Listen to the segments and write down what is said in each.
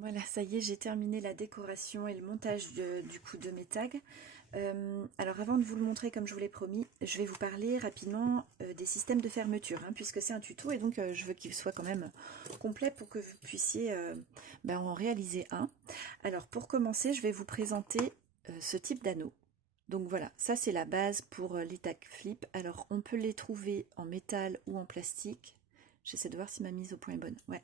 Voilà, ça y est, j'ai terminé la décoration et le montage du coup de mes tags. Alors avant de vous le montrer comme je vous l'ai promis, je vais vous parler rapidement des systèmes de fermeture, hein, puisque c'est un tuto et donc je veux qu'il soit quand même complet pour que vous puissiez en réaliser un. Alors pour commencer, je vais vous présenter ce type d'anneau. Donc voilà, ça c'est la base pour les tags flip. Alors on peut les trouver en métal ou en plastique. J'essaie de voir si ma mise au point est bonne. Ouais.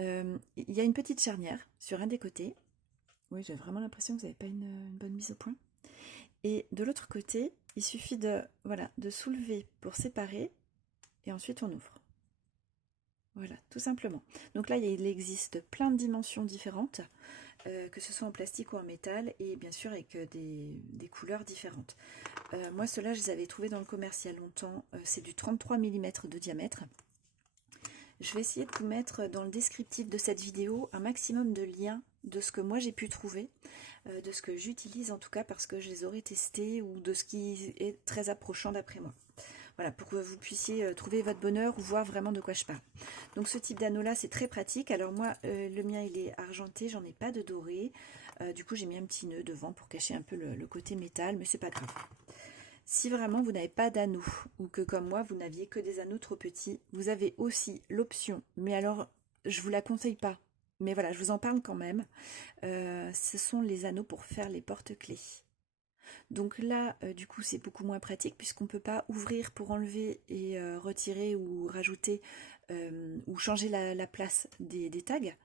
Il y a une petite charnière sur un des côtés. Oui, j'ai vraiment l'impression que vous n'avez pas une bonne mise au point. Et de l'autre côté, il suffit de soulever pour séparer et ensuite on ouvre. Voilà, tout simplement. Donc là, il existe plein de dimensions différentes, que ce soit en plastique ou en métal, et bien sûr avec des couleurs différentes. Moi, ceux-là, je les avais trouvés dans le commerce il y a longtemps. C'est du 33 mm de diamètre. Je vais essayer de vous mettre dans le descriptif de cette vidéo un maximum de liens de ce que moi j'ai pu trouver, de ce que j'utilise en tout cas parce que je les aurais testés ou de ce qui est très approchant d'après moi. Voilà, pour que vous puissiez trouver votre bonheur ou voir vraiment de quoi je parle. Donc ce type d'anneau là c'est très pratique. Alors moi le mien il est argenté, j'en ai pas de doré. Du coup j'ai mis un petit nœud devant pour cacher un peu le côté métal, mais c'est pas grave. Si vraiment vous n'avez pas d'anneaux ou que comme moi vous n'aviez que des anneaux trop petits, vous avez aussi l'option, mais alors je vous la conseille pas, mais voilà je vous en parle quand même, ce sont les anneaux pour faire les porte-clés. Donc là du coup c'est beaucoup moins pratique puisqu'on ne peut pas ouvrir pour enlever et retirer ou rajouter ou changer la place des tags.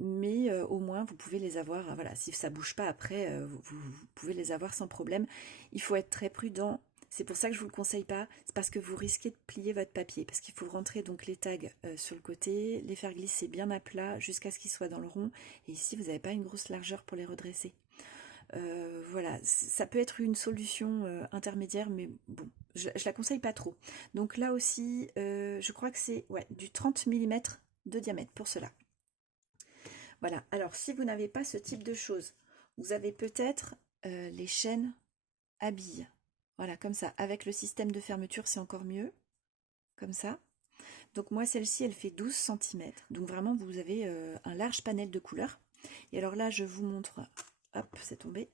Mais au moins vous pouvez les avoir, voilà, si ça bouge pas après, vous pouvez les avoir sans problème. Il faut être très prudent, c'est pour ça que je vous le conseille pas, c'est parce que vous risquez de plier votre papier, parce qu'il faut rentrer donc les tags sur le côté, les faire glisser bien à plat jusqu'à ce qu'ils soient dans le rond, et ici vous n'avez pas une grosse largeur pour les redresser. Voilà, ça peut être une solution intermédiaire, mais bon, je la conseille pas trop. Donc là aussi, je crois que c'est du 30 mm de diamètre pour cela. Voilà, alors si vous n'avez pas ce type de choses, vous avez peut-être les chaînes à billes. Voilà, comme ça. Avec le système de fermeture, c'est encore mieux. Comme ça. Donc moi, celle-ci, elle fait 12 cm. Donc vraiment, vous avez un large panel de couleurs. Et alors là, je vous montre... Hop, c'est tombé.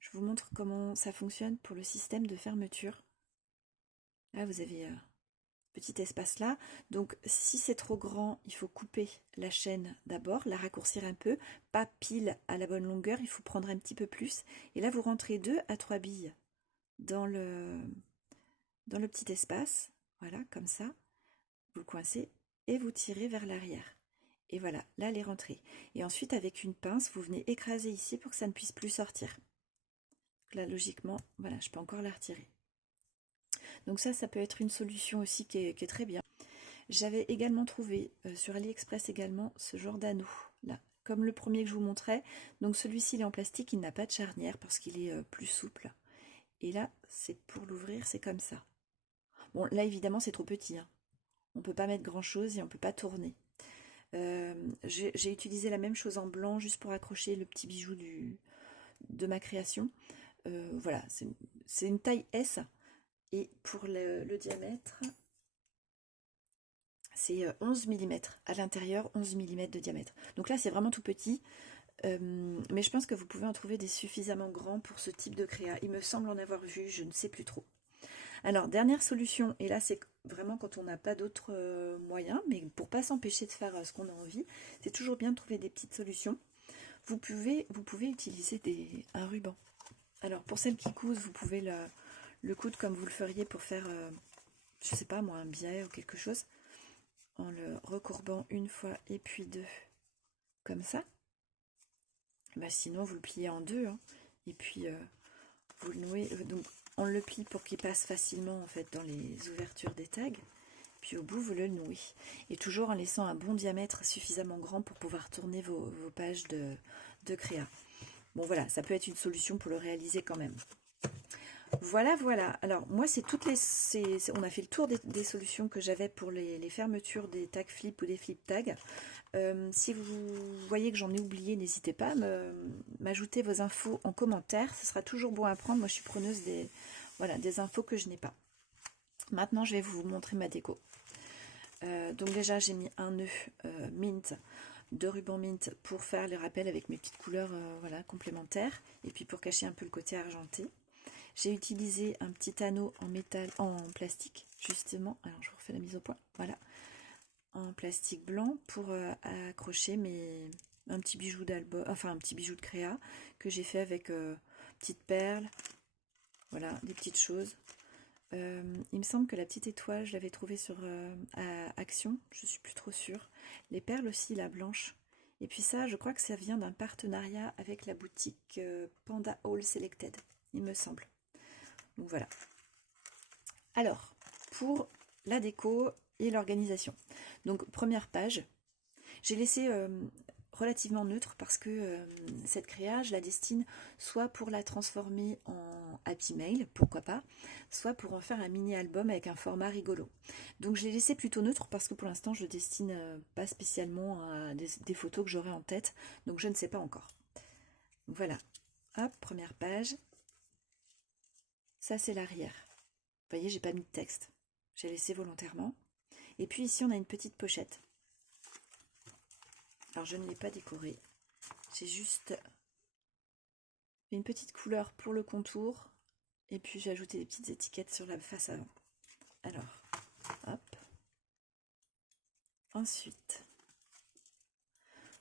Je vous montre comment ça fonctionne pour le système de fermeture. Là, vous avez petit espace là. Donc si c'est trop grand, il faut couper la chaîne d'abord, la raccourcir un peu, pas pile à la bonne longueur, il faut prendre un petit peu plus. Et là, vous rentrez 2 à 3 billes dans le petit espace. Voilà, comme ça. Vous le coincez et vous tirez vers l'arrière. Et voilà, là, elle est rentrée. Et ensuite, avec une pince, vous venez écraser ici pour que ça ne puisse plus sortir. Donc là, logiquement, voilà, je peux encore la retirer. Donc ça peut être une solution aussi qui est très bien. J'avais également trouvé sur AliExpress également ce genre d'anneau là, comme le premier que je vous montrais. Donc celui-ci il est en plastique, il n'a pas de charnière parce qu'il est plus souple. Et là, c'est pour l'ouvrir, c'est comme ça. Bon, là évidemment c'est trop petit, hein. On ne peut pas mettre grand chose et on ne peut pas tourner. J'ai utilisé la même chose en blanc juste pour accrocher le petit bijou de ma création. Voilà, c'est une taille S. Et pour le diamètre, c'est 11 mm à l'intérieur, 11 mm de diamètre. Donc là, c'est vraiment tout petit, mais je pense que vous pouvez en trouver des suffisamment grands pour ce type de créa. Il me semble en avoir vu, je ne sais plus trop. Alors, dernière solution, et là, c'est vraiment quand on n'a pas d'autres moyens, mais pour pas s'empêcher de faire ce qu'on a envie, c'est toujours bien de trouver des petites solutions. Vous pouvez utiliser un ruban. Alors, pour celles qui cousent, vous pouvez le coudre comme vous le feriez pour faire, je sais pas moi, un biais ou quelque chose, en le recourbant une fois et puis deux, comme ça. Bah, sinon, vous le pliez en deux, hein, et puis vous le nouez. Donc, on le plie pour qu'il passe facilement en fait dans les ouvertures des tags. Puis au bout, vous le nouez. Et toujours en laissant un bon diamètre suffisamment grand pour pouvoir tourner vos pages de créa. Bon voilà, ça peut être une solution pour le réaliser quand même. Voilà, voilà. Alors moi, c'est toutes les, on a fait le tour des solutions que j'avais pour les fermetures des tags flip ou des flip tags. Si vous voyez que j'en ai oublié, n'hésitez pas à m'ajouter vos infos en commentaire. Ce sera toujours bon à prendre. Moi, je suis preneuse des infos que je n'ai pas. Maintenant, je vais vous montrer ma déco. Donc déjà, j'ai mis un nœud mint de ruban mint pour faire les rappels avec mes petites couleurs voilà, complémentaires, et puis pour cacher un peu le côté argenté. J'ai utilisé un petit anneau en métal, en plastique justement, alors je vous refais la mise au point, voilà, en plastique blanc pour accrocher un petit bijou d'album, enfin un petit bijou de créa que j'ai fait avec petites perles, voilà, des petites choses. Il me semble que la petite étoile, je l'avais trouvée sur Action, je suis plus trop sûre. Les perles aussi, la blanche. Et puis ça, je crois que ça vient d'un partenariat avec la boutique Panda All Selected, il me semble. Donc voilà. Alors, pour la déco et l'organisation. Donc première page, j'ai laissé relativement neutre parce que cette créa, je la destine soit pour la transformer en Happy Mail, pourquoi pas, soit pour en faire un mini album avec un format rigolo. Donc je l'ai laissé plutôt neutre parce que pour l'instant je destine pas spécialement à des photos que j'aurai en tête, donc je ne sais pas encore. Donc voilà, hop, première page. Ça c'est l'arrière. Vous voyez, j'ai pas mis de texte, j'ai laissé volontairement. Et puis ici on a une petite pochette. Alors je ne l'ai pas décorée, j'ai juste une petite couleur pour le contour et puis j'ai ajouté des petites étiquettes sur la face avant. Alors, hop. Ensuite,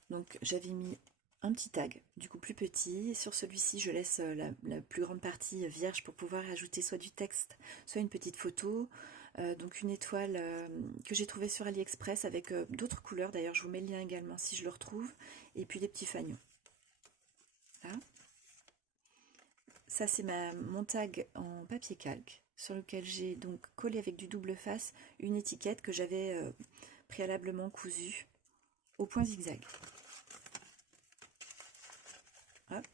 donc j'avais mis un petit tag, du coup plus petit. Sur celui-ci, je laisse la plus grande partie vierge pour pouvoir ajouter soit du texte, soit une petite photo. Donc une étoile que j'ai trouvée sur AliExpress avec d'autres couleurs. D'ailleurs, je vous mets le lien également si je le retrouve. Et puis des petits fanions. Là. Ça, c'est mon tag en papier calque sur lequel j'ai donc collé avec du double face une étiquette que j'avais préalablement cousue au point zigzag. Hop.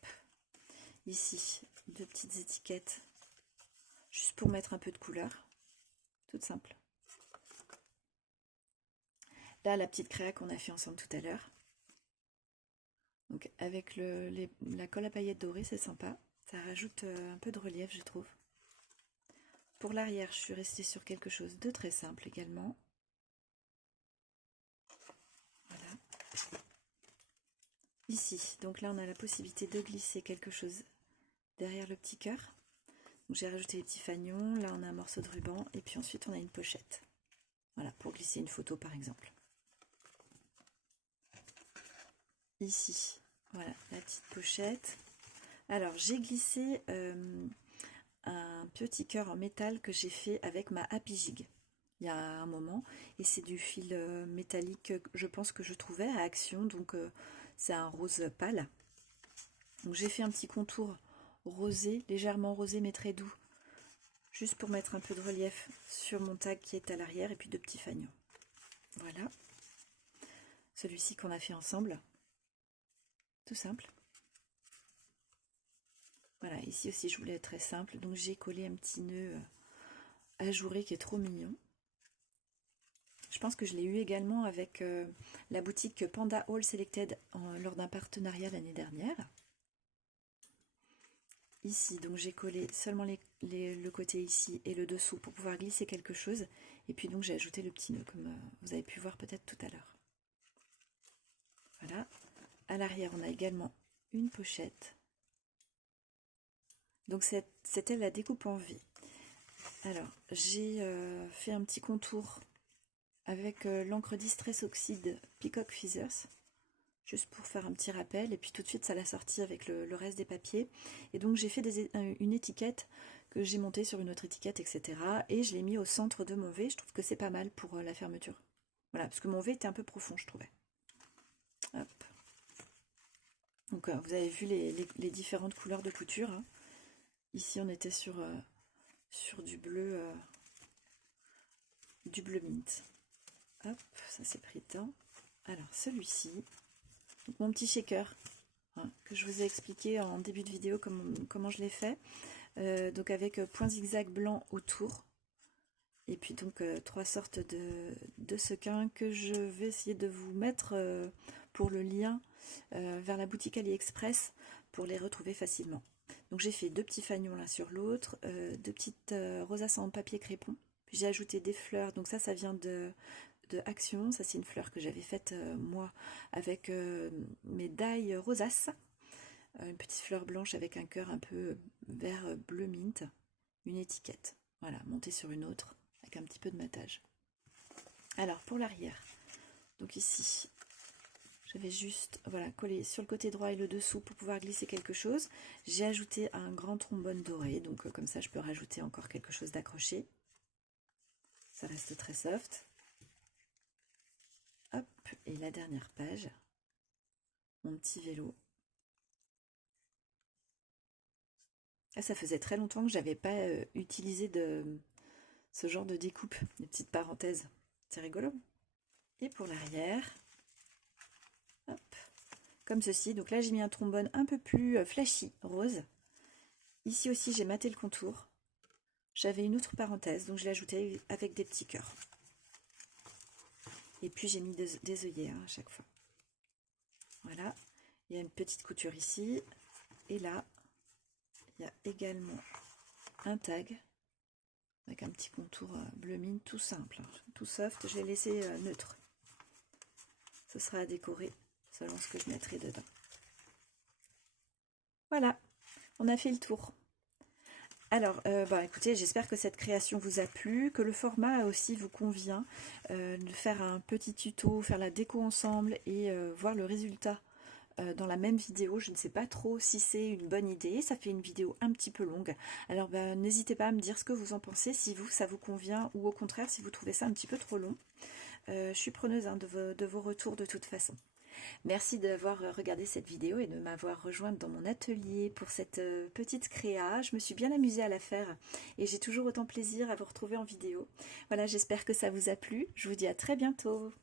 Ici, deux petites étiquettes juste pour mettre un peu de couleur. Toute simple. Là, la petite créa qu'on a fait ensemble tout à l'heure. Donc avec la colle à paillettes dorée, c'est sympa. Ça rajoute un peu de relief, je trouve. Pour l'arrière, je suis restée sur quelque chose de très simple également. Voilà. Ici, donc là, on a la possibilité de glisser quelque chose derrière le petit cœur. J'ai rajouté les petits fanions. Là, on a un morceau de ruban. Et puis ensuite, on a une pochette. Voilà, pour glisser une photo, par exemple. Ici, voilà, la petite pochette. Alors, j'ai glissé un petit cœur en métal que j'ai fait avec ma Happy Jig il y a un moment, et c'est du fil métallique, je pense que je trouvais à Action, donc c'est un rose pâle. Donc j'ai fait un petit contour rosé, légèrement rosé mais très doux, juste pour mettre un peu de relief sur mon tag qui est à l'arrière, et puis deux petits fanions. Voilà, celui-ci qu'on a fait ensemble, tout simple. Voilà, ici aussi je voulais être très simple, donc j'ai collé un petit nœud ajouré qui est trop mignon. Je pense que je l'ai eu également avec la boutique Panda All Selected lors d'un partenariat l'année dernière. Ici, donc j'ai collé seulement le côté ici et le dessous pour pouvoir glisser quelque chose. Et puis donc j'ai ajouté le petit nœud comme vous avez pu voir peut-être tout à l'heure. Voilà. À l'arrière, on a également une pochette. Donc c'était la découpe en V. Alors, j'ai fait un petit contour avec l'encre Distress Oxide Peacock Feathers, juste pour faire un petit rappel, et puis tout de suite ça l'a sorti avec le reste des papiers. Et donc j'ai fait une étiquette que j'ai montée sur une autre étiquette, etc. Et je l'ai mis au centre de mon V. Je trouve que c'est pas mal pour la fermeture. Voilà, parce que mon V était un peu profond, je trouvais. Hop. Donc vous avez vu les différentes couleurs de couture. Hein. Ici on était sur du bleu mint. Hop, ça s'est pris dedans. Alors celui-ci, mon petit shaker, hein, que je vous ai expliqué en début de vidéo comment je l'ai fait. Donc avec point zigzag blanc autour. Et puis donc trois sortes de sequins que je vais essayer de vous mettre pour le lien vers la boutique AliExpress pour les retrouver facilement. Donc j'ai fait deux petits fanions l'un sur l'autre, deux petites rosaces en papier crépon. Puis j'ai ajouté des fleurs, donc ça vient de Action. Ça c'est une fleur que j'avais faite moi avec mes die rosaces. Une petite fleur blanche avec un cœur un peu vert bleu mint. Une étiquette. Voilà, montée sur une autre avec un petit peu de matage. Alors pour l'arrière, donc ici, j'avais juste collé sur le côté droit et le dessous pour pouvoir glisser quelque chose. J'ai ajouté un grand trombone doré, donc comme ça je peux rajouter encore quelque chose d'accroché. Ça reste très soft. Hop, et la dernière page, mon petit vélo. Ah, ça faisait très longtemps que j'avais pas utilisé ce genre de découpe, des petites parenthèses. C'est rigolo. Et pour l'arrière, hop, comme ceci. Donc là, j'ai mis un trombone un peu plus flashy, rose. Ici aussi, j'ai maté le contour. J'avais une autre parenthèse, donc je l'ai ajoutée avec des petits cœurs. Et puis, j'ai mis des œillets à chaque fois. Voilà. Il y a une petite couture ici. Et là, il y a également un tag avec un petit contour bleu mine, tout simple, tout soft. Je l'ai laissé neutre. Ce sera à décorer selon ce que je mettrai dedans. Voilà, on a fait le tour. Alors, écoutez, j'espère que cette création vous a plu, que le format aussi vous convient, de faire un petit tuto, faire la déco ensemble et voir le résultat dans la même vidéo. Je ne sais pas trop si c'est une bonne idée, ça fait une vidéo un petit peu longue. Alors, n'hésitez pas à me dire ce que vous en pensez, si ça vous convient ou au contraire si vous trouvez ça un petit peu trop long. Je suis preneuse de vos retours de toute façon. Merci d'avoir regardé cette vidéo et de m'avoir rejointe dans mon atelier pour cette petite créa. Je me suis bien amusée à la faire et j'ai toujours autant plaisir à vous retrouver en vidéo. Voilà, j'espère que ça vous a plu. Je vous dis à très bientôt.